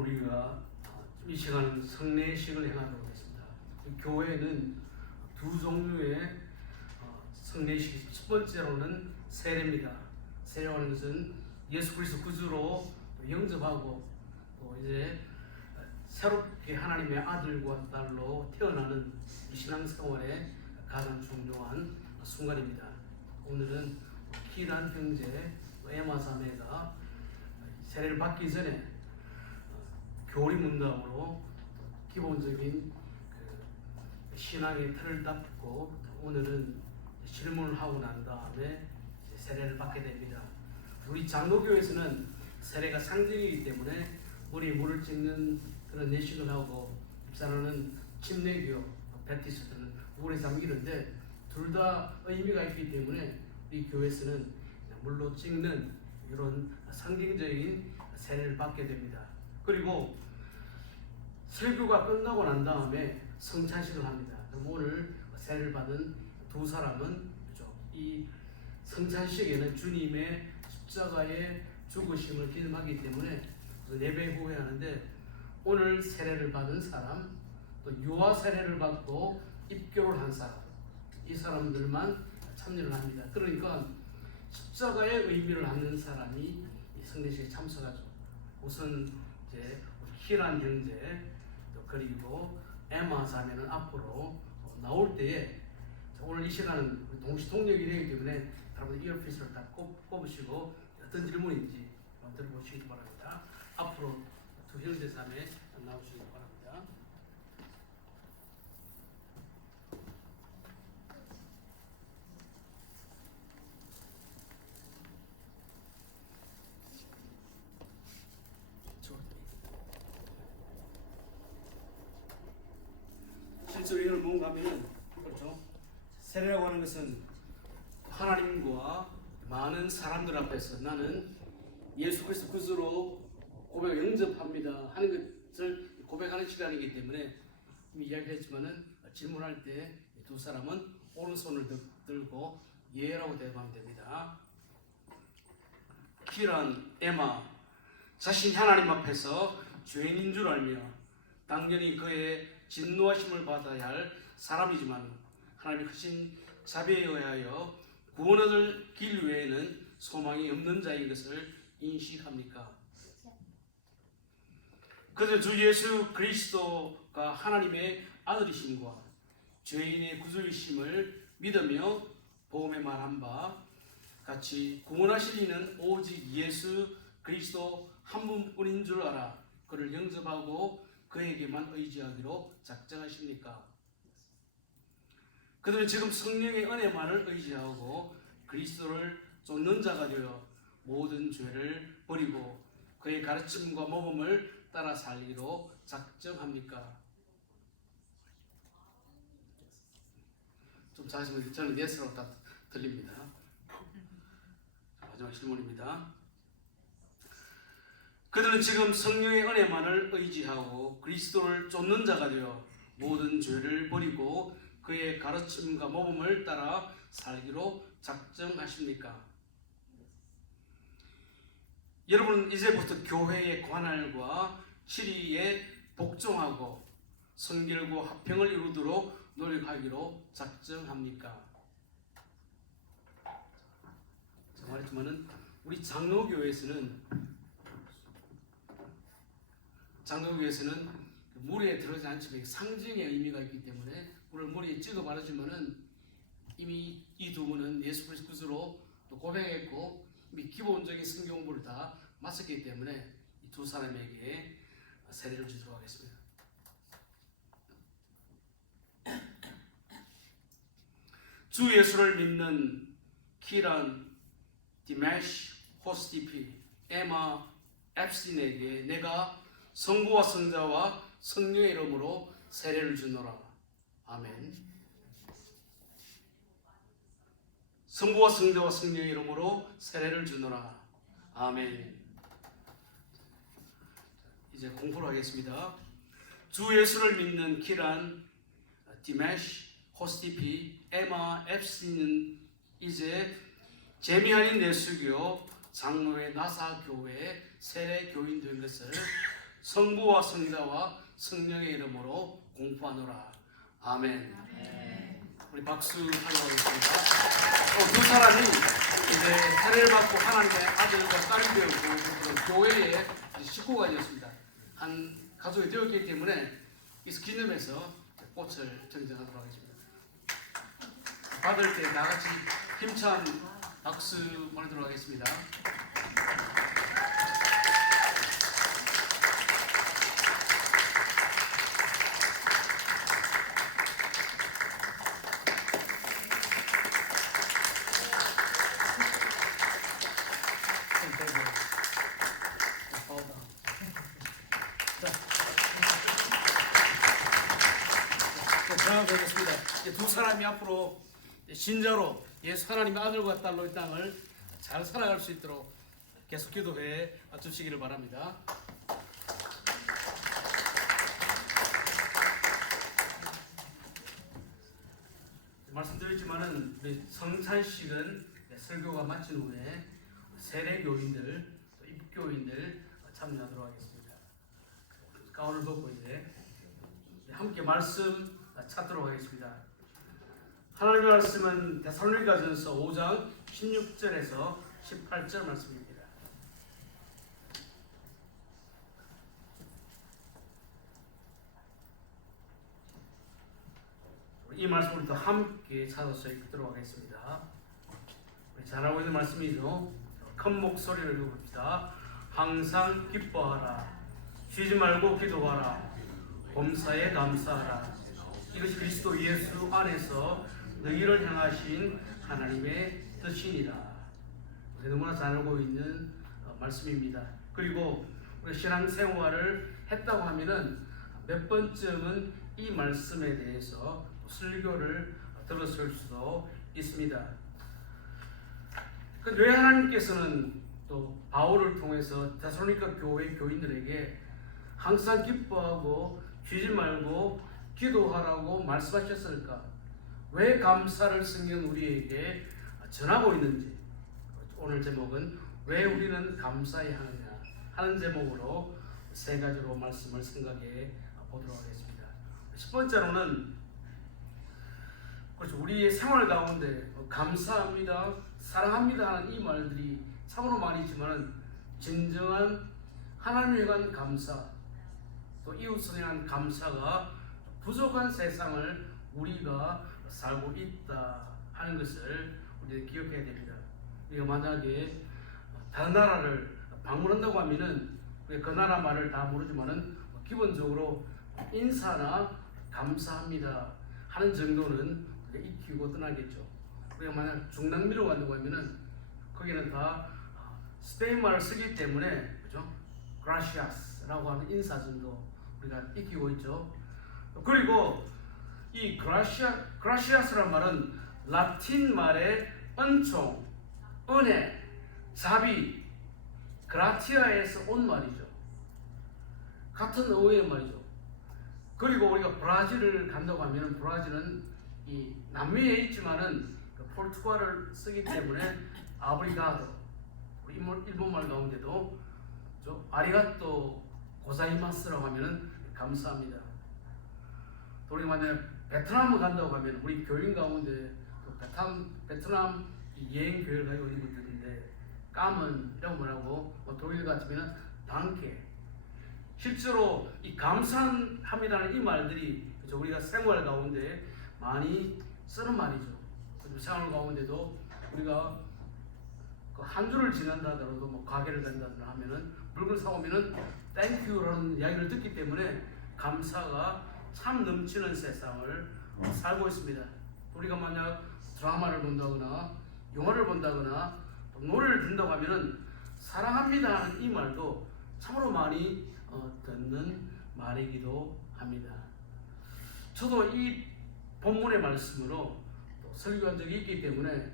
우리가 이 시간은 성례식을 행하도록 하겠습니다. 교회는 두 종류의 성례식, 첫 번째로는 세례입니다. 세례하는 것은 예수 그리스도 구주로 영접하고 또 이제 새롭게 하나님의 아들과 딸로 태어나는 이 신앙생활의 가장 중요한 순간입니다. 오늘은 키란 형제 에마 자매가 세례를 받기 전에 교리 문답으로 기본적인 신앙의 틀을 닦고 오늘은 질문을 하고 난 다음에 세례를 받게 됩니다. 우리 장로교에서는 세례가 상징이기 때문에 머리에 물을 찍는 그런 내식을 하고 집사람은 침례교, 베티스트는 물에 잠기는데 둘 다 의미가 있기 때문에 이 교회에서는 물로 찍는 이런 상징적인 세례를 받게 됩니다. 그리고 설교가 끝나고 난 다음에 성찬식을 합니다. 그럼 오늘 세례를 받은 두 사람은 이 성찬식에는 주님의 십자가의 죽으심을 기념하기 때문에 예배 후에 하는데 오늘 세례를 받은 사람, 또 유아 세례를 받고 입교를 한 사람, 이 사람들만 참여를 합니다. 그러니까 십자가의 의미를 아는 사람이 이 성례식에 참석하죠. 우선 이제 우리 히란 형제 그리고 에마 자매는 앞으로 나올 때에 오늘 이 시간은 동시통역이 되기 때문에 여러분 이어피스를 다 꼽으시고 어떤 질문인지 들어보시기 바랍니다. 앞으로 두 형제 자매 나오시기 바랍니다. 실제로 이걸 뭔가 하면은 그렇죠. 세례라고 하는 것은 하나님과 많은 사람들 앞에서 나는 예수 그리스도 구주로 고백 영접합니다 하는 것을 고백하는 시간이기 때문에 이미 이야기했지만은 질문할 때 두 사람은 오른손을 들고 예라고 대답하면 됩니다. 키란 에마 자신이 하나님 앞에서 죄인인 줄 알며 당연히 그의 진노하심을 받아야 할 사람이지만 하나님의 크신 자비에 의하여 구원 얻을 길 외에는 소망이 없는 자인 것을 인식합니까? 그저 주 예수 그리스도가 하나님의 아들이심과 죄인의 구주이심을 믿으며 복음에 말한 바 같이 구원하실 이는 오직 예수 그리스도 한 분뿐인 줄 알아 그를 영접하고 그에게만 의지하기로 작정하십니까? 그들은 지금 성령의 은혜만을 의지하고 그리스도를 쫓는 자가 되어 모든 죄를 버리고 그의 가르침과 모범을 따라 살기로 작정합니까? 좀 자세히 저는 예스라고 다 들립니다. 마지막 질문입니다. 그들은 지금 성령의 은혜만을 의지하고 그리스도를 쫓는 자가 되어 모든 죄를 버리고 그의 가르침과 모범을 따라 살기로 작정하십니까? 여러분은 이제부터 교회의 관할과 치리에 복종하고 성결과 화평을 이루도록 노력하기로 작정합니까? 제가 말했지만은 우리 장로교회에서는 물에 들어가지 않지만 상징의 의미가 있기 때문에 물을 머리에 찍어 바르지만은 이미 이 두 분은 예수 그리스도 구주로 또 고백했고 이미 기본적인 성경 공부를 다 마쳤기 때문에 이 두 사람에게 세례를 주도록 하겠습니다. 주 예수를 믿는 키란 디메시 호스티피 에마 앱스틴에게 내가 성부와 성자와 성령의 이름으로 세례를 주노라. 아멘. 성부와 성자와 성령의 이름으로 세례를 주노라. 아멘. 이제 공부를 하겠습니다. 주 예수를 믿는 키란 디메시 호스티피 에마 앱스틴은 이제 재미아닌 내수교 장로회 나사교회 세례 교인 된 것을 성부와 성자와 성령의 이름으로 공포하노라. 아멘. 우리 박수 하겠습니다. 두 사람이 이제 세례를 받고 하나님의 아들과 딸이 되었고 교회의 식구가 되었습니다. 한 가족이 되었기 때문에 이 기념해서 꽃을 정정하도록 하겠습니다. 받을 때 다 같이 힘찬 박수 보내도록 하겠습니다. 되겠습니다. 두 사람이 앞으로 신자로 예수 하나님의 아들과 딸로 이 땅을 잘 살아갈 수 있도록 계속 기도해 주시기를 바랍니다. 말씀드렸지만은 우리 성찬식은 설교가 마친 후에 세례교인들, 또 입교인들 참여하도록 하겠습니다. 가운을 벗고 이제 함께 말씀 찾도록 하겠습니다. 하나님의 말씀은 데살로니가전서 5장 16절에서 18절 말씀입니다. 이 말씀을 또 함께 찾아서 읽도록 하겠습니다. 우리 잘 알고 있는 말씀이죠. 큰 목소리를 읽어봅시다. 항상 기뻐하라. 쉬지 말고 기도하라. 범사에 감사하라. 이것이 그리스도 예수 안에서 너희를 향하신 하나님의 뜻이니라. 너무나 잘 알고 있는 말씀입니다. 그리고 우리 신앙생활을 했다고 하면은 몇 번쯤은 이 말씀에 대해서 설교를 들었을 수도 있습니다. 왜 하나님께서는 또 바울을 통해서 데살로니가 교회 교인들에게 항상 기뻐하고 쉬지 말고 기도하라고 말씀하셨을까? 왜 감사를 성경 우리에게 전하고 있는지, 오늘 제목은 왜 우리는 감사해야 하느냐 하는 제목으로 세 가지로 말씀을 생각해 보도록 하겠습니다. 첫 번째로는 우리의 생활 가운데 감사합니다, 사랑합니다 하는 이 말들이 참으로 많이 있지만 진정한 하나님에 대한 감사, 또 이웃에 대한 감사가 부족한 세상을 우리가 살고 있다 하는 것을 우리가 기억해야 됩니다. 우리가 만약에 다른 나라를 방문한다고 하면은 그 나라 말을 다 모르지만은 기본적으로 인사나 감사합니다 하는 정도는 익히고 떠나겠죠. 우리가 만약 중남미로 간다고 하면은 거기는 다 스페인 말을 쓰기 때문에 그죠? gracias라고 하는 인사 정도 우리가 익히고 있죠. 그리고 이 gracias란 말은 라틴 말의 은총, 은혜, 자비, 그라티아에서 온 말이죠. 같은 어휘의 말이죠. 그리고 우리가 브라질을 간다고 하면 브라질은 이 남미에 있지만은 그 포르투갈을 쓰기 때문에 아브리가도, 우리 일본말 가운데도 아리가또 고자이마스라고 하면은 감사합니다. 또 우리 만약 베트남을 간다고 하면 우리 교인 가운데 베트남 여행 교회를 가지고 있는 분들인데 까문이라고 말하고 독일 같으면 단케. 실제로 이 감사합니다는 이 말들이 우리가 생활 가운데 많이 쓰는 말이죠. 생활 가운데도 우리가 한 주를 지난다 하더라도 뭐 가게를 간다 하면은 물건 사오면은 땡큐라는 이야기를 듣기 때문에 감사가 참 넘치는 세상을 살고 있습니다. 우리가 만약 드라마를 본다거나 영화를 본다거나 노래를 듣는다고 하면은 사랑합니다 하는 이 말도 참으로 많이 듣는 말이기도 합니다. 저도 이 본문의 말씀으로 또 설교한 적이 있기 때문에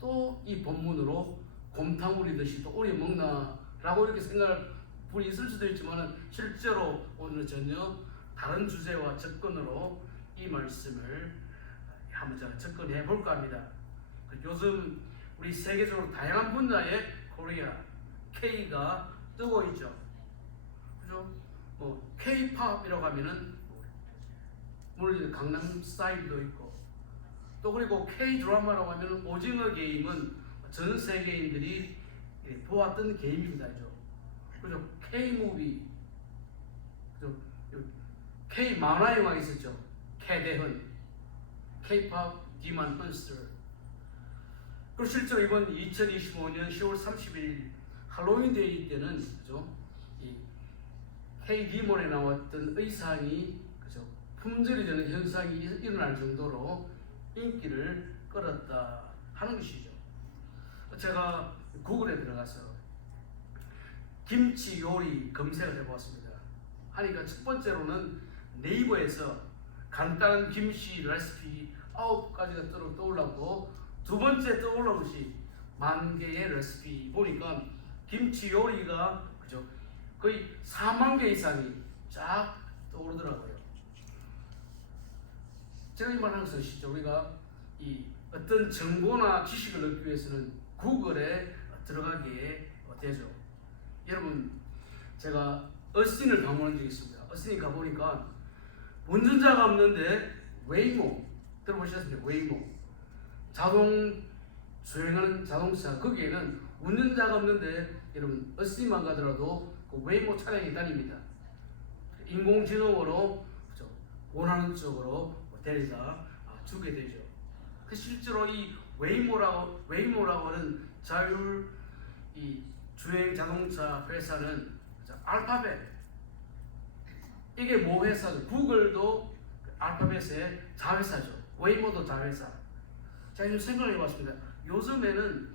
또 이 본문으로 곰탕 우리듯이 또 오래 먹나라고 이렇게 생각할 분이 있을 수도 있지만 실제로 오늘 전혀 다른 주제와 접근으로 이 말씀을 한번 제가 접근해 볼까 합니다. 요즘 우리 세계적으로 다양한 분야의 코리아, K가 뜨고 있죠. 그죠? K-팝이라고 하면은 물론 강남 스타일도 있고, 또 그리고 K-드라마라고 하면은 오징어 게임은 전 세계인들이 보았던 게임입니다. 그죠? K-무비, 그죠? K-만화 영화 있었죠. 캐대헌, K-팝 디먼 헌스터. 그리고 실제로 이번 2025년 10월 30일 할로윈 데이 때는, 그죠? 이 K-디몬에 나왔던 의상이, 그죠? 품절이 되는 현상이 일어날 정도로 인기를 끌었다 하는 것이죠. 제가 구글에 들어가서 김치 요리 검색을 해보았습니다. 하니까 첫 번째로는 네이버에서 간단한 김치 레시피 9가지가 떠올랐고, 두 번째 떠올라온 것이 10,000개의 레시피. 보니까 김치 요리가, 그죠? 거의 40,000개 이상이 쫙 떠오르더라고요. 제가 이 말하는 것은 우리가 이 어떤 정보나 지식을 얻기 위해서는 구글에 들어가게 되죠. 여러분, 제가 어스틴을 방문한 적이 있습니다. 어스틴 가보니까 운전자가 없는데 웨이모 들어보셨습니까? 웨이모, 자동 주행하는 자동차, 거기에는 운전자가 없는데 여러분 어스틴만 가더라도 그 웨이모 차량이 다닙니다. 인공지능으로 원하는 쪽으로 데려다 주게 되죠. 실제로 이 웨이모라고 하는 자율 이 주행 자동차 회사는 알파벳, 이게 모 회사죠. 구글도 알파벳의 자회사죠. 웨이모도 자회사. 제가 좀 생각을 해봤습니다. 요즘에는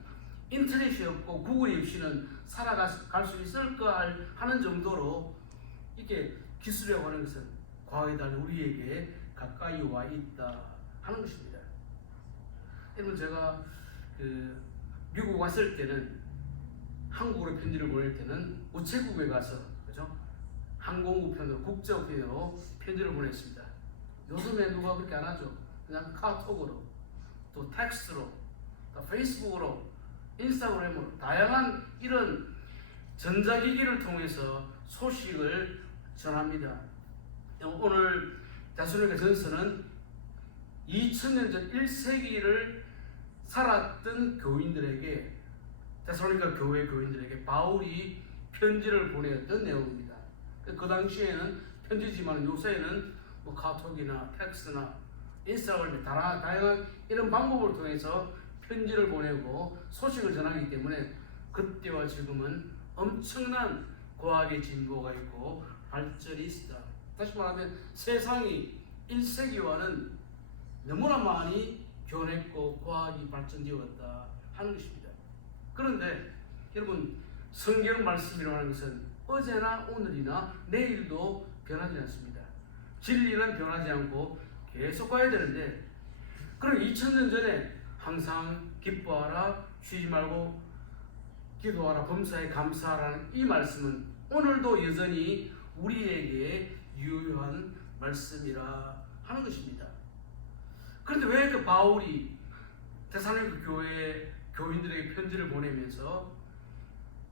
인터넷이 없고 구글이 없이는 살아갈 수 있을까 하는 정도로 이게 기술이라고 하는 것은 과거에 달리 우리에게 가까이 와 있다 하는 것입니다. 여러분, 제가 미국 왔을 때는, 한국으로 편지를 보낼 때는 우체국에 가서, 그죠? 항공우편으로, 국제우편으로 편지를 보냈습니다. 요즘에 누가 그렇게 안 하죠? 그냥 카톡으로, 또 텍스트로, 또 페이스북으로, 인스타그램으로 다양한 이런 전자기기를 통해서 소식을 전합니다. 오늘 데살로니가 전서는 2000년 전 1세기를 살았던 교인들에게, 데살로니가 교회 교인들에게 바울이 편지를 보냈던 내용입니다. 그 당시에는 편지지만 요새는 뭐 카톡이나 텍스트나 인스타그램 다양한 이런 방법을 통해서 편지를 보내고 소식을 전하기 때문에 그때와 지금은 엄청난 과학의 진보가 있고 발전이 있다. 다시 말하면 세상이 1세기와는 너무나 많이 변했고 과학이 발전되었다 하는 것입니다. 그런데 여러분, 성경 말씀이라고 하는 것은 어제나 오늘이나 내일도 변하지 않습니다. 진리는 변하지 않고 계속 가야 되는데, 그럼 2000년 전에 항상 기뻐하라, 쉬지 말고 기도하라, 범사에 감사하라는 이 말씀은 오늘도 여전히 우리에게 유효한 말씀이라 하는 것입니다. 그런데 왜 그 바울이 데살로니가 교회 교인들에게 편지를 보내면서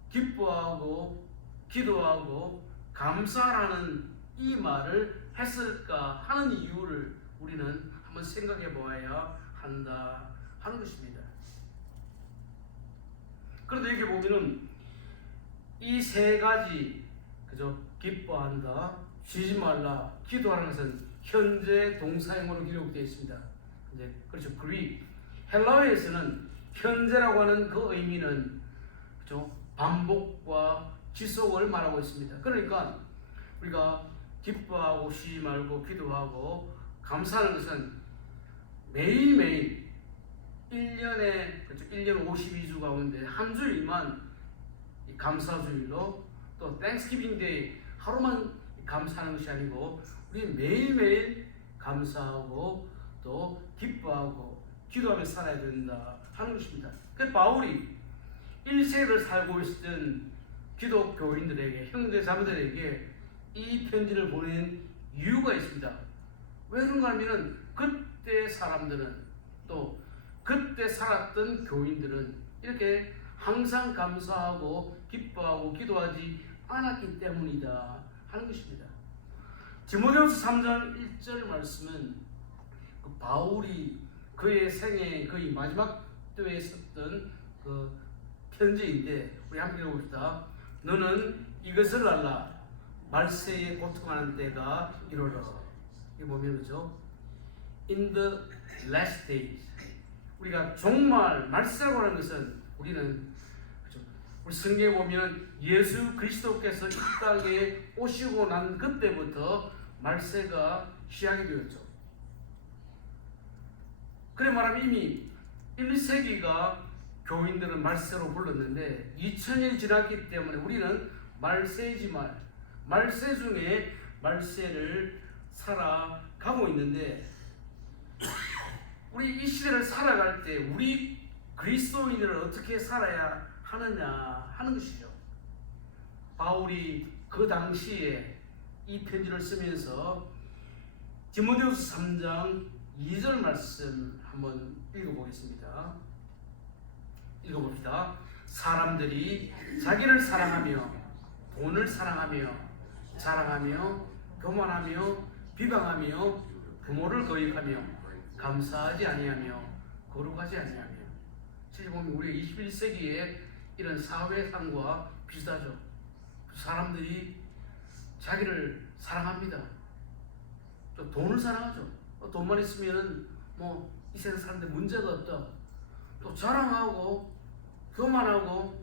기뻐하고 기도하고 감사하라는 이 말을 했을까 하는 이유를 우리는 한번 생각해 보아야 한다 하는 것입니다. 그런데 여기 보면은 이 세 가지, 그죠? 기뻐한다, 쉬지 말라, 기도하는 것은 현재 동사형으로 기록되어 있습니다. 이제 그렇죠. 그리고 헬라어에서는 현재라고 하는 그 의미는, 그죠? 반복과 지속을 말하고 있습니다. 그러니까 우리가 기뻐하고 쉬지 말고 기도하고 감사하는 것은 매일매일 1년에, 그렇죠? 1년 52주 가운데 한 주일만 감사주일로, 또 땡스기빙 데이 하루만 감사하는 것이 아니고 우리 매일매일 감사하고 또 기뻐하고 기도하며 살아야 된다 하는 것입니다. 그 바울이 1세기를 살고 있었던 기독교인들에게, 형제 자매들에게 이 편지를 보낸 이유가 있습니다. 왜 그런가 하면은 그때 사람들은, 또 그때 살았던 교인들은 이렇게 항상 감사하고 기뻐하고 기도하지 않았기 때문이다 하는 것입니다. 디모데후서 3장 1절 말씀은 그 바울이 그의 생애 거의 마지막 때에 썼던 그 편지인데 우리 함께 읽어봅시다. 너는 이것을 알라. 말세에 고통하는 때가 이르러. 이게 뭐면 그죠? In the last days. 우리가 종말 말세라고 하는 것은 우리는 그죠? 우리 성경에 보면 예수 그리스도께서 이 땅에 오시고 난 그때부터 말세가 시작이 되었죠. 그래 말하면 이미 1세기가 교인들은 말세로 불렀는데 2000년이 지났기 때문에 우리는 말세이지만 말세 중에 말세를 살아가고 있는데 우리 이 시대를 살아갈 때 우리 그리스도인을 어떻게 살아야 하느냐 하는 것이죠. 바울이 그 당시에 이 편지를 쓰면서 디모데후서 3장 2절 말씀 한번 읽어보겠습니다. 읽어봅시다. 사람들이 자기를 사랑하며 돈을 사랑하며 자랑하며 교만하며 비방하며 부모를 거역하며 감사하지 아니하며 거룩하지 아니하며. 실제 보면 우리 21세기에 이런 사회상과 비슷하죠. 사람들이 자기를 사랑합니다. 또 돈을 사랑하죠. 돈만 있으면 뭐 이 세상 사람들 문제가 없다. 또 자랑하고 교만하고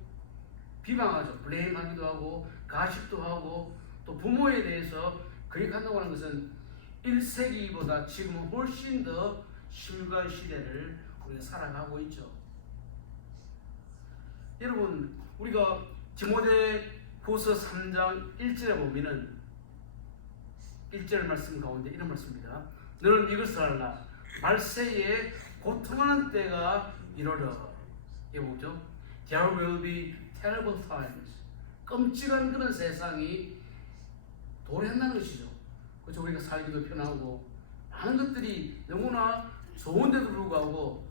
비방하죠. 블레임하기도 하고 가십도 하고 또 부모에 대해서 거역한다고 하는 것은 1세기보다 지금은 훨씬 더 심각한 시대를 우리가 살아가고 있죠. 여러분 우리가 디모데후서 3장 1절에 보면은 1절 말씀 가운데 이런 말씀입니다. 너는 이것을 알라. 말세에 고통하는 때가 이르러. 이게 뭐죠? There will be terrible times. 끔찍한 그런 세상이 도래한다는 것이죠. 그래서 우리가 살기도 편하고 많은 것들이 너무나 좋은데도 불구하고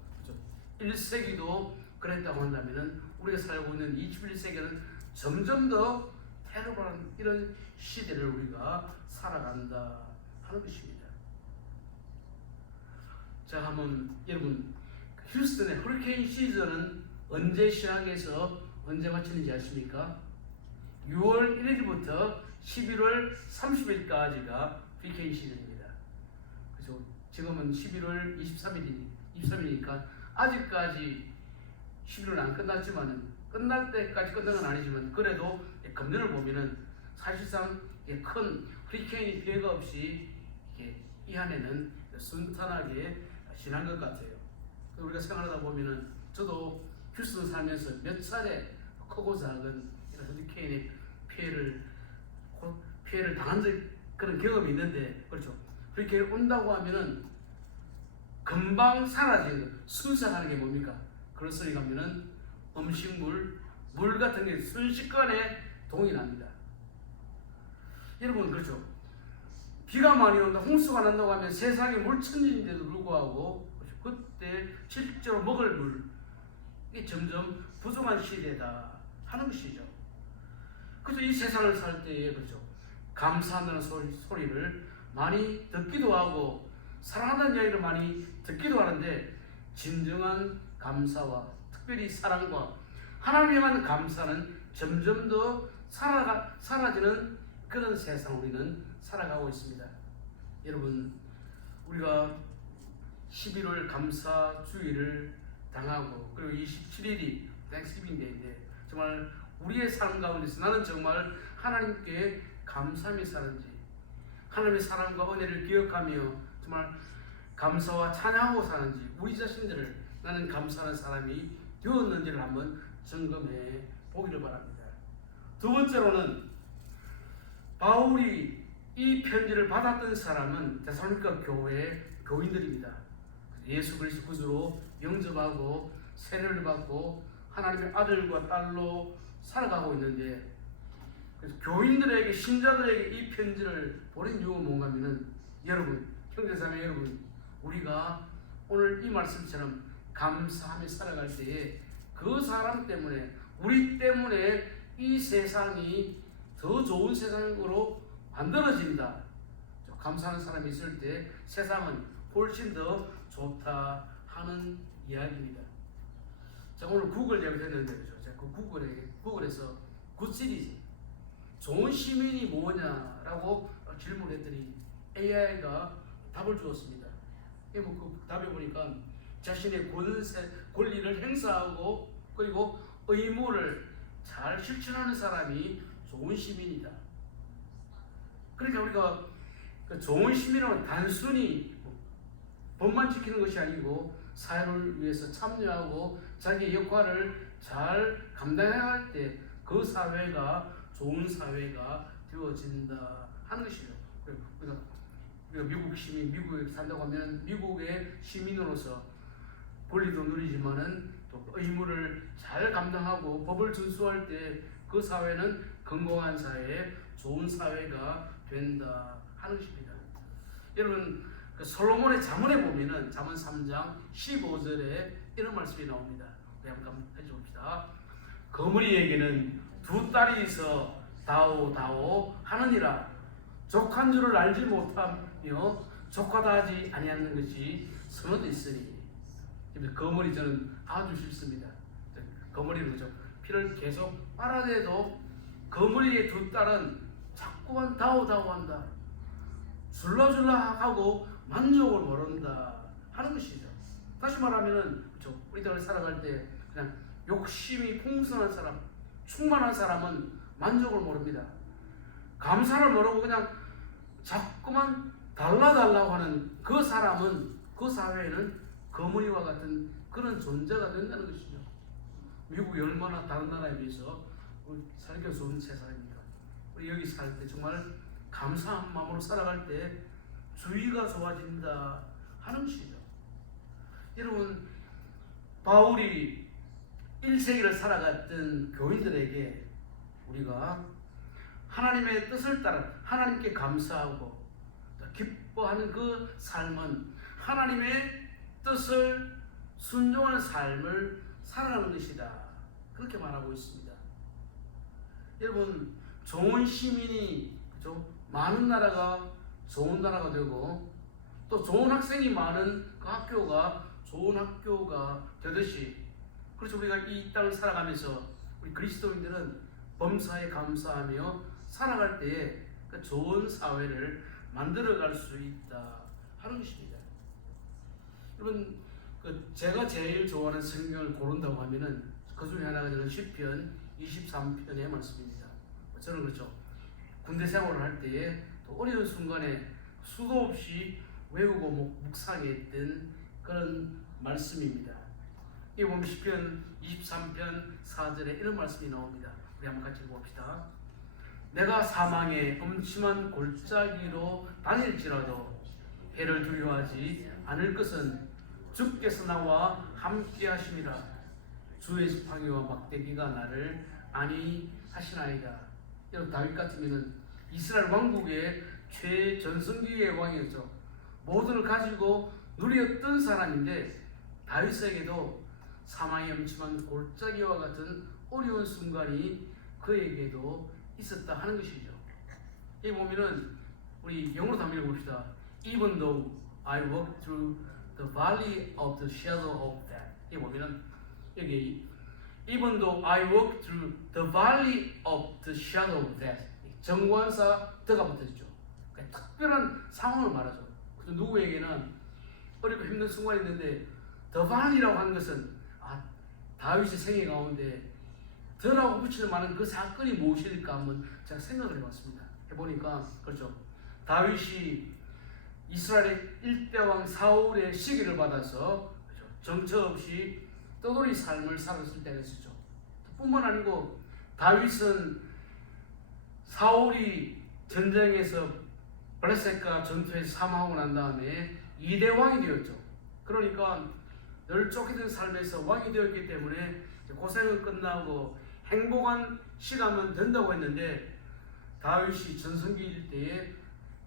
1세기도 그랬다고 한다면 우리가 살고 있는 21세기는 점점 더 테러한 이런 시대를 우리가 살아간다 하는 것입니다. 자, 한번 여러분 휴스턴의 허리케인 시즌은 언제 시작해서 언제 마치는지 아십니까? 6월 1일부터 11월 30일까지가 허리케인 시즌입니다. 그래서 지금은 11월 23일이니까 아직까지 11월은 안 끝났지만은 끝날 때까지 끝난 건 아니지만 그래도 금년을 보면은 사실상 큰 허리케인이 피해가 없이 이 한해는 순탄하게 지난 것 같아요. 우리가 생활하다 보면은 저도 휴스턴 살면서 몇 차례 크고 작은 이런 허리케인의 피해를 당한 그런 경험이 있는데 그렇죠. 허리케인 온다고 하면은 금방 사라지는 것, 순삭하는 게 뭡니까? 그런 소리 가면은 음식물, 물 같은 게 순식간에 동이 납니다. 여러분 그렇죠. 비가 많이 온다, 홍수가 난다고 하면 세상에 물천지인데도 불구하고 그때 실제로 먹을 물 이게 점점 부족한 시대다 하는 것이죠. 그래서 이 세상을 살 때에 그렇죠. 감사한다는 소리를 많이 듣기도 하고 사랑한다는 이야기를 많이 듣기도 하는데 진정한 감사와 특별히 사랑과 하나님에 대한 감사는 점점 더 사라지는 그런 세상 우리는 살아가고 있습니다. 여러분 우리가 11월 감사주의를 당하고 그리고 27일이 땡스기빙 데이인데 정말 우리의 삶 가운데서 나는 정말 하나님께 감사하며 사는지 하나님의 사랑과 은혜를 기억하며 정말 감사와 찬양하고 사는지 우리 자신들을 나는 감사하는 사람이 되었는지를 한번 점검해 보기를 바랍니다. 두 번째로는 바울이 이 편지를 받았던 사람은 데살로니가 교회 교인들입니다. 예수 그리스도 구주로 영접하고 세례를 받고 하나님의 아들과 딸로 살아가고 있는데 그래서 교인들에게 신자들에게 이 편지를 보낸 이유가 뭔가 하면은 여러분 형제자매 여러분 우리가 오늘 이 말씀처럼 감사하며 살아갈 때에 그 사람 때문에 우리 때문에 이 세상이 더 좋은 세상으로 만들어진다. 감사하는 사람이 있을 때 세상은 훨씬 더 좋다 하는 이야기입니다. 자, 오늘 구글 얘기했는데 그죠? 제가 그 구글에서 굿시리즈 좋은 시민이 뭐냐라고 질문했더니 AI가 답을 주었습니다. 그 답에 보니까 자신의 권리를 행사하고 그리고 의무를 잘 실천하는 사람이 좋은 시민이다. 그러니까 우리가 그 좋은 시민은 단순히 법만 지키는 것이 아니고 사회를 위해서 참여하고 자기의 역할을 잘 감당해야 할 때 그 사회가 좋은 사회가 되어진다 하는 것이죠. 우리가 미국 시민, 미국에 산다고 하면 미국의 시민으로서 권리도 누리지만은 또 의무를 잘 감당하고 법을 준수할 때 그 사회는 건강한 사회, 좋은 사회가 된다 하는 것입니다. 여러분, 그 솔로몬의 잠언에 보면은 잠언 3장 15절에 이런 말씀이 나옵니다. 우리 한번 해봅시다. 거물이에게는 두 딸이 있어 다오 하느니라. 족한 줄을 알지 못하며 족하다 하지 아니하는 것이 선어도 있으니. 거물이 저는 아주 싫습니다. 거물이는 그죠? 피를 계속 빨아대도 거물이의 두 딸은 자꾸만 다오한다. 줄라줄라하고 만족을 모른다 하는 것이죠. 다시 말하면은 그렇죠. 우리들 살아갈 때 그냥 욕심이 풍성한 사람, 충만한 사람은 만족을 모릅니다. 감사를 모르고 그냥 자꾸만 달라달라고 하는 그 사람은 그 사회에는 거물이와 같은 그런 존재가 된다는 것이죠. 미국이 얼마나 다른 나라에 비해서 살기 좋은 세상입니까? 우리 여기 살 때 정말 감사한 마음으로 살아갈 때 주의가 좋아진다 하는 것이죠. 여러분, 바울이 1세기를 살아갔던 교인들에게 우리가 하나님의 뜻을 따라 하나님께 감사하고 기뻐하는 그 삶은 하나님의 뜻을 순종하는 삶을 살아가는 것이다. 그렇게 말하고 있습니다. 여러분, 좋은 시민이 그죠? 많은 나라가 좋은 나라가 되고 또 좋은 학생이 많은 그 학교가 좋은 학교가 되듯이, 그래서 우리가 이 땅을 살아가면서 우리 그리스도인들은 범사에 감사하며 살아갈 때에 그 좋은 사회를 만들어갈 수 있다 하는 것입니다. 여러분, 제가 제일 좋아하는 성경을 고른다고 하면은 그 중에 하나가 저는 시편 23편의 말씀입니다. 저는 그렇죠. 군대 생활을 할 때에 또 어려운 순간에 수도 없이 외우고 묵상했던 그런 말씀입니다. 이 보면 시편 23편 4절에 이런 말씀이 나옵니다. 우리 한번 같이 읽어봅시다. 내가 사망의 음침한 골짜기로 다닐지라도 해를 두려워하지 않을 것은 주께서 나와 함께 하심이라. 주의 지팡이와 막대기가 나를 안위하시나이다. 여러분, 다윗 같으면은 이스라엘 왕국의 최전성기의 왕이었죠. 모든 걸 가지고 누렸던 사람인데 다윗에게도 사망의 음침한 골짜기와 같은 어려운 순간이 그에게도 있었다 하는 것이죠. 이 보면은 우리 영어로 한번 읽어봅시다. Even though I walk through the valley of the shadow of death. 이 보면은 여기 Even though I walk through the valley of the shadow of death. 정관사 더가 붙어있죠. 그러니까 특별한 상황을 말하죠. 그래서 누구에게는 어렵고 힘든 순간이 있는데 the valley라고 하는 것은 다윗의 생애 가운데 더라고 붙이는 말은 그 사건이 무엇일까 한번 제가 생각을 해봤습니다. 해보니까 그렇죠. 다윗이 이스라엘의 1대왕 사울의 시기를 받아서 그렇죠. 정처 없이 떠돌이 삶을 살았을 때가 있었죠. 뿐만 아니고 다윗은 사울이 전쟁에서 블레셋과 전투에서 사망하고 난 다음에 2대 왕이 되었죠. 그러니까 늘 쫓기던 삶에서 왕이 되었기 때문에 고생은 끝나고 행복한 시간은 된다고 했는데 다윗이 전성기일 때에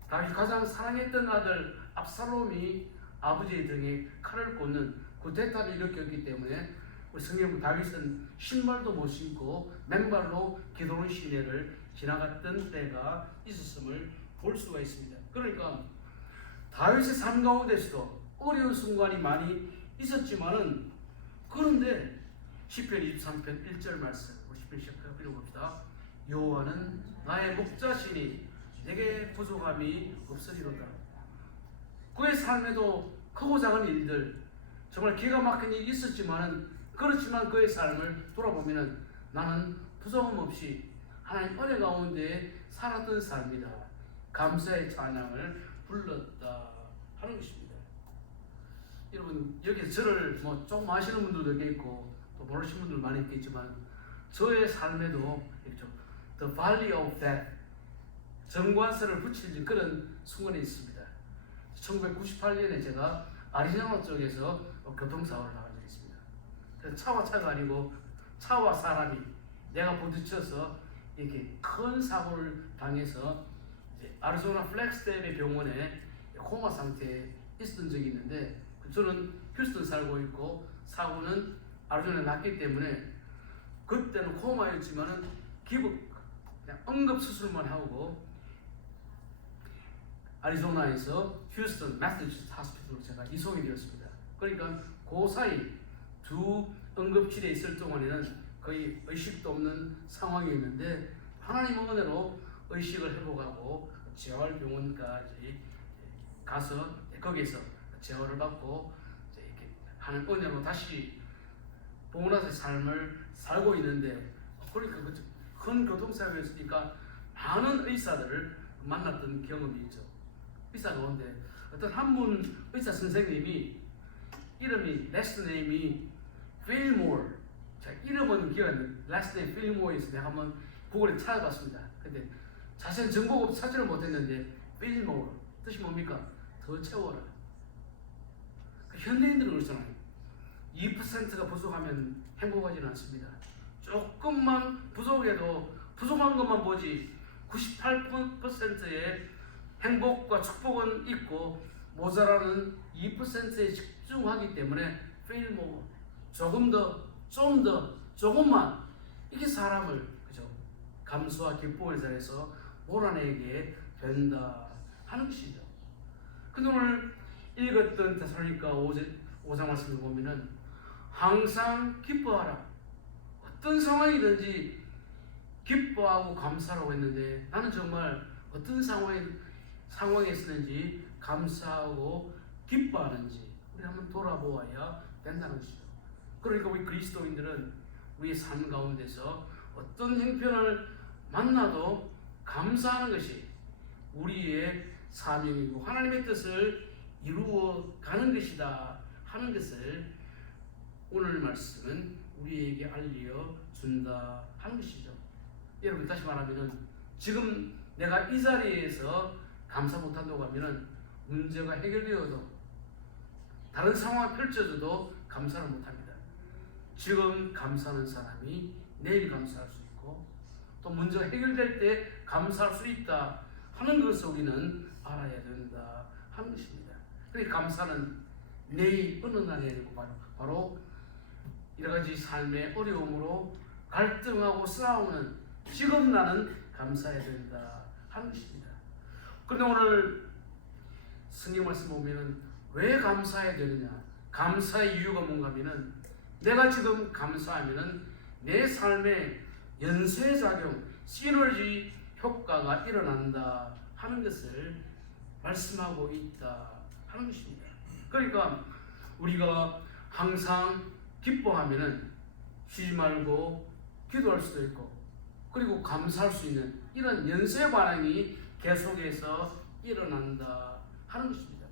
다윗이 가장 사랑했던 아들 압살롬이 아버지의 등에 칼을 꽂는 쿠데타를 일으켰기 때문에 우리 성경 다윗은 신발도 못 신고 맨발로 기도원 시내를 지나갔던 때가 있었음을 볼 수가 있습니다. 그러니까 다윗의 삶 가운데서도 어려운 순간이 많이 있었지만은 그런데 시편 23편 1절 말씀 시편 시작해 읽어봅시다. 여호와는 나의 목자시니 내게 부족함이 없으리로다. 그의 삶에도 크고 작은 일들 정말 기가 막힌 일이 있었지만은 그렇지만 그의 삶을 돌아보면은 나는 부족함 없이 하나님 은혜 가운데 살았던 삶이다. 감사의 찬양을 불렀다 하는 것입니다. 여러분 여기 저를 조금 아시는 분들도 있고 또 모르시는 분들 많이 있겠지만 저의 삶에도 있죠. The Valley of Death 정관사를 붙이는 그런 순간이 있습니다. 1998년에 제가 아리조나 쪽에서 교통사고를 나간 적이 있습니다. 그래서 차와 차가 아니고 차와 사람이 내가 부딪혀서 이렇게 큰 사고를 당해서 이제 아리조나 플렉스댐의 병원에 코마 상태에 있었던 적이 있는데 저는 휴스턴 살고 있고 사고는 아리조나에 났기 때문에 그때는 코마였지만은 그냥 응급 수술만 하고 아리조나에서 휴스턴 매사추세츠 하스피털로 제가 이송이 되었습니다. 그러니까 그 사이 두 응급실에 있을 동안에는 거의 의식도 없는 상황이었는데 하나님의 은혜로 의식을 회복하고 재활병원까지 가서 거기서 재활을 받고 이렇게 하는 은혜로 다시 보너스의 삶을 살고 있는데 그러니까 큰 교통사고였으니까 많은 의사들을 만났던 경험이 있죠. 의사 가운데 어떤 한 분 의사 선생님이 이름이 레스트 네임이 필모어 자 이름은 기억 안 나요. 레스트 네임 필모어에서 내가 한번 구글에 찾아봤습니다. 근데 자세한 정보가 찾지를 못했는데 필모어 뜻이 뭡니까? 더 채워라. 현대인들은 그렇잖아요. 2%가 부족하면 행복하지는 않습니다. 조금만 부족해도 부족한 것만 보지 98%의 행복과 축복은 있고 모자라는 2%에 집중하기 때문에 필모 조금 더, 좀 더, 조금만 이게 사람을 그죠 감수와 기쁨의 자리에서 몰아내게 된다 하는 것이죠. 근데 오늘 읽었던 데살로니가 5장 말씀을 보면은 항상 기뻐하라. 어떤 상황이든지 기뻐하고 감사하라고 했는데 나는 정말 어떤 상황에 있었는지 감사하고 기뻐하는지 우리 한번 돌아보아야 된다는 것이죠. 그러니까 우리 그리스도인들은 우리의 삶 가운데서 어떤 형편을 만나도 감사하는 것이 우리의 사명이고 하나님의 뜻을 이루어 가는 것이다 하는 것을 오늘 말씀은 우리에게 알려준다 하는 것이죠. 여러분 다시 말하면 지금 내가 이 자리에서 감사 못한다고 하면 문제가 해결되어도 다른 상황이 펼쳐져도 감사를 못합니다. 지금 감사하는 사람이 내일 감사할 수 있고 또 문제가 해결될 때 감사할 수 있다 하는 것을 우리는 알아야 된다 하는 것입니다. 그러니까 감사는 내일 어느 날이 아니고 바로 여러 가지 삶의 어려움으로 갈등하고 싸우는 지금 나는 감사해야 된다 하는 것입니다. 그런데 오늘 성경 말씀 보면은 왜 감사해야 되느냐? 감사의 이유가 뭔가 하면은 내가 지금 감사하면은 내 삶에 연쇄작용, 시너지 효과가 일어난다 하는 것을 말씀하고 있다 하는 것입니다. 그러니까 우리가 항상 기뻐하면은 쉬지 말고 기도할 수도 있고 그리고 감사할 수 있는 이런 연쇄 반응이 계속해서 일어난다 하는 것입니다.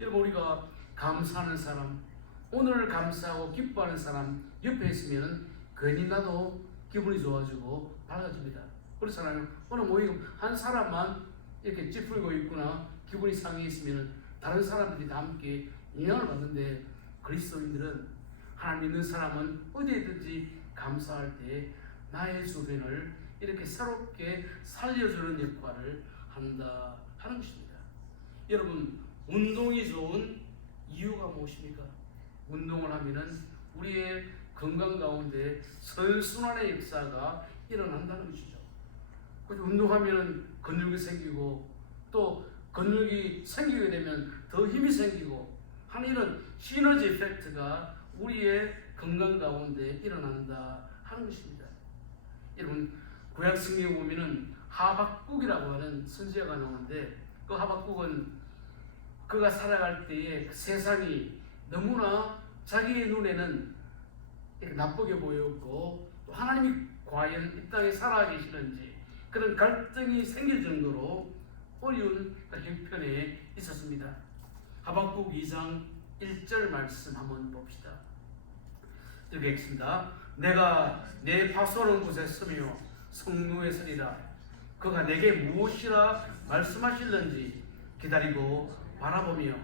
여러분 우리가 감사하는 사람 오늘 감사하고 기뻐하는 사람 옆에 있으면 괜히 나도 기분이 좋아지고 밝아집니다. 그렇잖아요. 오늘 모임 한 사람만 이렇게 찌푸리고 있거나 기분이 상해 있으면 다른 사람들이 다 함께 영향을 받는데 그리스도인들은 하나님 믿는 사람은 어디에든지 감사할 때 나의 주변을 이렇게 새롭게 살려주는 역할을 한다 하는 것입니다. 여러분 운동이 좋은 이유가 무엇입니까? 운동을 하면은 우리의 건강 가운데 선순환의 역사가 일어난다는 것이죠. 운동하면은 근육이 생기고 또 근육이 생기게 되면 더 힘이 생기고 하는 이런 시너지 이펙트가 우리의 건강 가운데 일어난다 하는 것입니다. 여러분 구약 성경에 보면은 하박국이라고 하는 선지자가 나오는데 그 하박국은 그가 살아갈 때에 세상이 너무나 자기의 눈에는 나쁘게 보였고 또 하나님이 과연 이 땅에 살아계시는지 그런 갈등이 생길 정도로 어려운 형편에 있었습니다. 하박국 2장 1절 말씀 한번 봅시다. 여기 있습니다. 내가 내 파수하는 곳에 서며 성루에 서리라. 그가 내게 무엇이라 말씀하실는지 기다리고 바라보며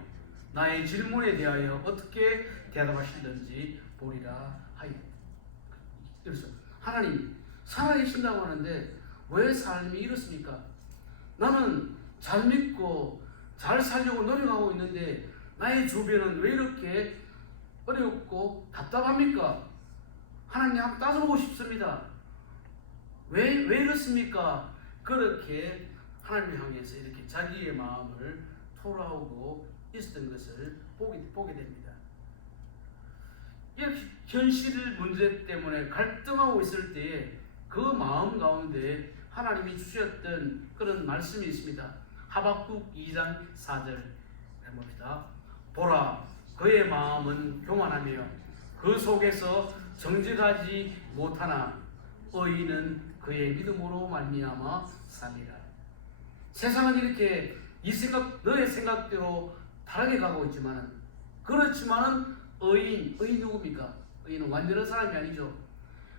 나의 질문에 대하여 어떻게 대답하실는지 보리라 하여. 그래서 하나님 살아계신다고 하는데 왜 삶이 이렇습니까? 나는 잘 믿고 잘 살려고 노력하고 있는데 나의 주변은 왜 이렇게 어렵고 답답합니까? 하나님 한번 따져보고 싶습니다. 왜 이렇습니까? 그렇게 하나님을 향해서 이렇게 자기의 마음을 토로하고 있었던 것을 보게 됩니다. 이 현실 문제 때문에 갈등하고 있을 때에 그 마음 가운데 하나님이 주셨던 그런 말씀이 있습니다. 하박국 2장 4절 해봅시다. 보라, 그의 마음은 교만하며 그 속에서 정직하지 못하나 의인은 그의 믿음으로 말미암아 살리라. 세상은 이렇게 너의 생각대로 다르게 가고 있지만은 그렇지만은 의인 누굽니까? 의인은 완전한 사람이 아니죠.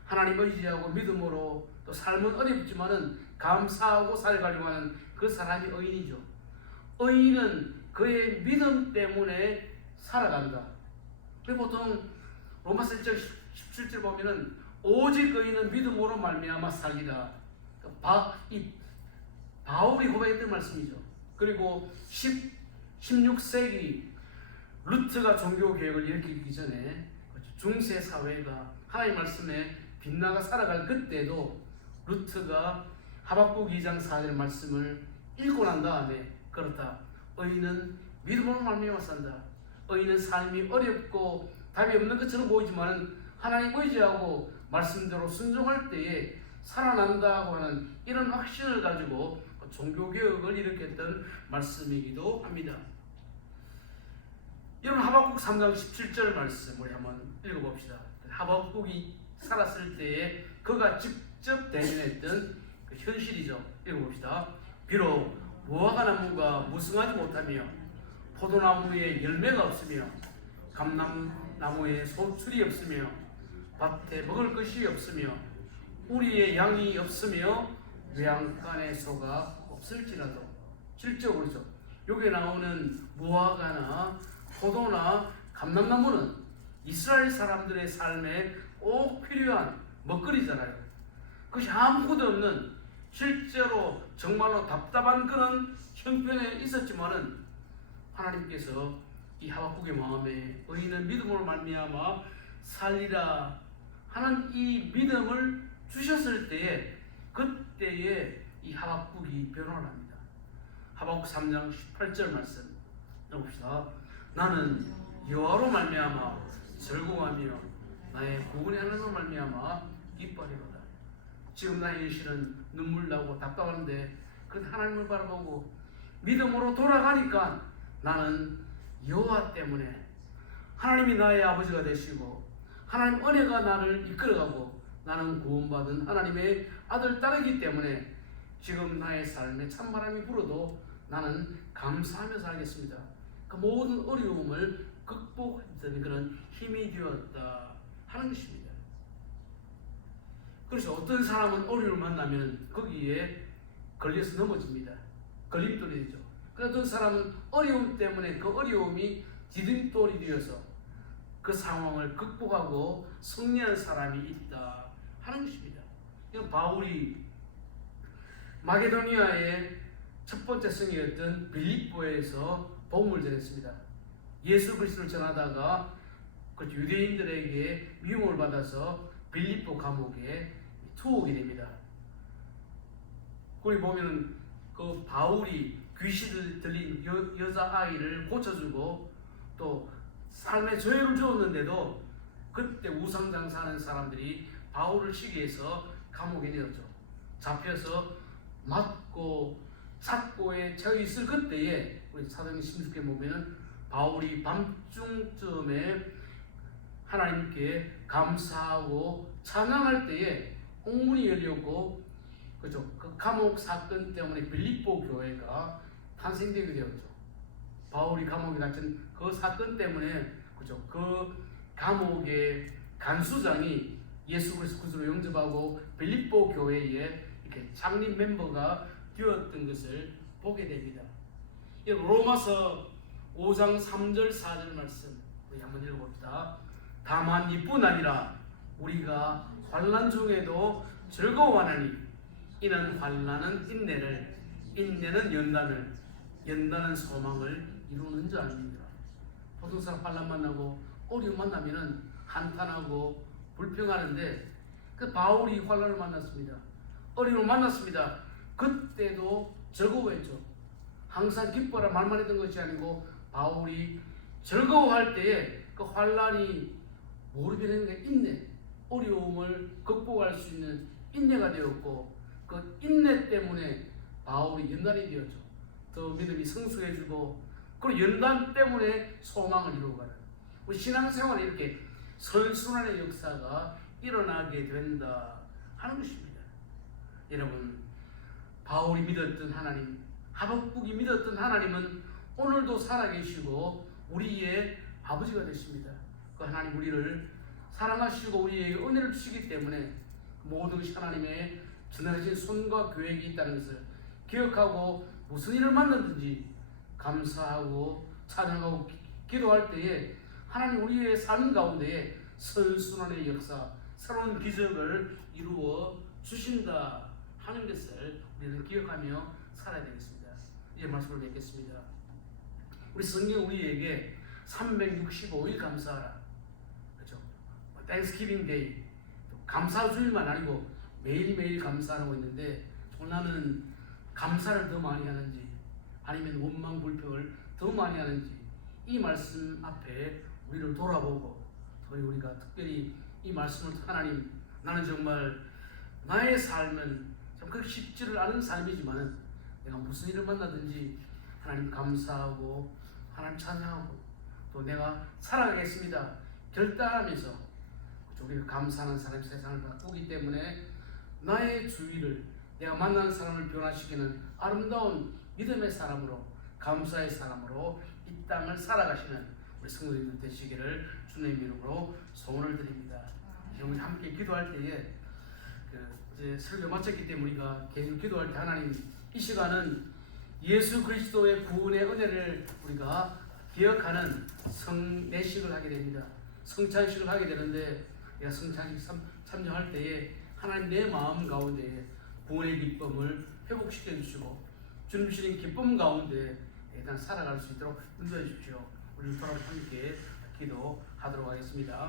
하나님 의지하고 믿음으로 또 삶은 어렵지만은 감사하고 살아가려고 하는 그 사람이 의인이죠. 의인은 그의 믿음 때문에 살아간다. 그리고 보통 로마서 1장 17절 보면은 오직 의인은 믿음으로 말미암아 살리라. 바울이 고백했던 말씀이죠. 그리고 16세기 루트가 종교개혁을 일으키기 전에 중세 사회가 하나님 말씀에 빛나가 살아갈 그때도 루트가 하박국 2장 4절 말씀을 읽고 난 다음에 그렇다. 의인은 믿음으로 말미암아 산다. 의인은 삶이 어렵고 답이 없는 것처럼 보이지만 하나님 의지하고 말씀대로 순종할 때에 살아난다고 하는 이런 확신을 가지고 종교개혁을 일으켰던 말씀이기도 합니다. 여러분 하박국 3장 17절 말씀 우리 한번 읽어봅시다. 하박국이 살았을 때에 그가 직접 대면했던 그 현실이죠. 읽어봅시다. 비록 무화과 나무가 무성하지 못하며 포도나무에 열매가 없으며 감람나무에 소출이 없으며 밭에 먹을 것이 없으며 우리의 양이 없으며 외양간에 소가 없을지라도 실적으로죠. 여기 나오는 무화과나 포도나 감람나무는 이스라엘 사람들의 삶에 꼭 필요한 먹거리잖아요. 그것이 아무것도 없는 실제로 정말로 답답한 그런 형편에 있었지만은 하나님께서 이 하박국의 마음에 의인은 믿음으로 말미암아 살리라 하는 이 믿음을 주셨을 때에 그때에 이 하박국이 변화를 합니다. 하박국 3장 18절 말씀 읽어봅시다. 나는 여호와로 말미암아 즐거워하며 나의 구원의 하나님으로 말미암아 기뻐하리로다. 지금 나의 현실은 눈물 나고 답답한데 그 하나님을 바라보고 믿음으로 돌아가니까 나는 여호와 때문에 하나님이 나의 아버지가 되시고 하나님 은혜가 나를 이끌어가고 나는 구원받은 하나님의 아들 딸이기 때문에 지금 나의 삶에 찬바람이 불어도 나는 감사하며 살겠습니다. 그 모든 어려움을 극복했던 그런 힘이 되었다 하는 것입니다. 그래서 어떤 사람은 어려움을 만나면 거기에 걸려서 넘어집니다. 걸림돌이 되죠. 어떤 사람은 어려움 때문에 그 어려움이 디딤돌이 되어서 그 상황을 극복하고 승리한 사람이 있다 하는 것입니다. 바울이 마게도니아의 첫 번째 성이었던 빌립보에서 복음을 전했습니다. 예수 그리스도를 전하다가 그 유대인들에게 미움을 받아서 빌립보 감옥에 투옥이 됩니다. 거기 보면은 그 바울이 귀신 들린 여자아이를 고쳐주고 또 삶에 저해를 주었는데도 그때 우상장사하는 사람들이 바울을 시기해서 감옥에 넣었죠. 잡혀서 맞고 잡고에 처해 있을 그때에 우리 사도행전 16개 보면은 바울이 밤중쯤에 하나님께 감사하고 찬양할 때에 홍문이 열렸고, 그죠? 그 감옥 사건 때문에 빌립보 교회가 탄생되게 되었죠. 바울이 감옥에 갇힌 그 사건 때문에, 그죠? 그 감옥의 간수장이 예수 그리스도 구주로 영접하고 빌립보 교회에 이렇게 창립 멤버가 되었던 것을 보게 됩니다. 로마서 5장 3절 4절 말씀 우리 한번 읽어봅시다. 다만 이뿐 아니라 우리가 환난 중에도 즐거워하나니 이는 환난은 인내를, 인내는 연단을, 연단은 소망을 이루는 줄 아닙니다. 보통 사람 환난 만나고 어려움 만나면은 한탄하고 불평하는데, 그 바울이 환난을 만났습니다. 어려움을 만났습니다. 그때도 즐거워했죠. 항상 기뻐라 말만 했던 것이 아니고 바울이 즐거워할 때에 그 환난이 모르게 게 인내, 어려움을 극복할 수 있는 인내가 되었고, 그 인내 때문에 바울이 연단이 되었죠. 더 믿음이 성숙해지고, 그리고 연단 때문에 소망을 이루어가는, 우리 신앙생활에 이렇게 선순환의 역사가 일어나게 된다 하는 것입니다. 여러분, 바울이 믿었던 하나님, 하박국이 믿었던 하나님은 오늘도 살아계시고 우리의 아버지가 되십니다. 그 하나님 우리를 사랑하시고 우리에게 은혜를 주시기 때문에 모든 것이 하나님의 전해진 손과 계획이 있다는 것을 기억하고 무슨 일을 만나든지 감사하고 찬양하고 기도할 때에 하나님 우리의 삶 가운데에 선순환의 역사, 새로운 기적을 이루어 주신다 하는 것을 우리는 기억하며 살아야 되겠습니다. 이제 말씀을 맺겠습니다. 우리 성경 우리에게 365일 감사하라, 그렇죠? Thanksgiving Day, 감사주일만 아니고 매일매일 감사하고 있는데, 나는 감사를 더 많이 하는지 아니면 원망 불평을 더 많이 하는지 이 말씀 앞에 우리를 돌아보고, 우리가 특별히 이 말씀을 하나님, 나는 정말 나의 삶은 참 그렇게 쉽지를 않은 삶이지만 내가 무슨 일을 만나든지 하나님 감사하고 하나님 찬양하고 또 내가 살아가겠습니다 결단하면서, 우리가 감사하는 사람이 세상을 바꾸기 때문에 나의 주위를, 내가 만나는 사람을 변화시키는 아름다운 믿음의 사람으로, 감사의 사람으로 이 땅을 살아가시는 우리 성도님들 되시기를 주님의 이름으로 소원을 드립니다. 우리 함께 기도할 때에 이제 설교 마쳤기 때문에 우리가 계속 기도할 때 하나님, 이 시간은 예수 그리스도의 구원의 은혜를 우리가 기억하는 성내식을 하게 됩니다. 성찬식을 하게 되는데, 내가 성찬식 참여할 때에 하나님 내 마음 가운데 구원의 기쁨을 회복시켜 주시고 주님 주시는 기쁨 가운데 일단 살아갈 수 있도록 인도해 주십시오. 우리 돌아와 함께 기도하도록 하겠습니다.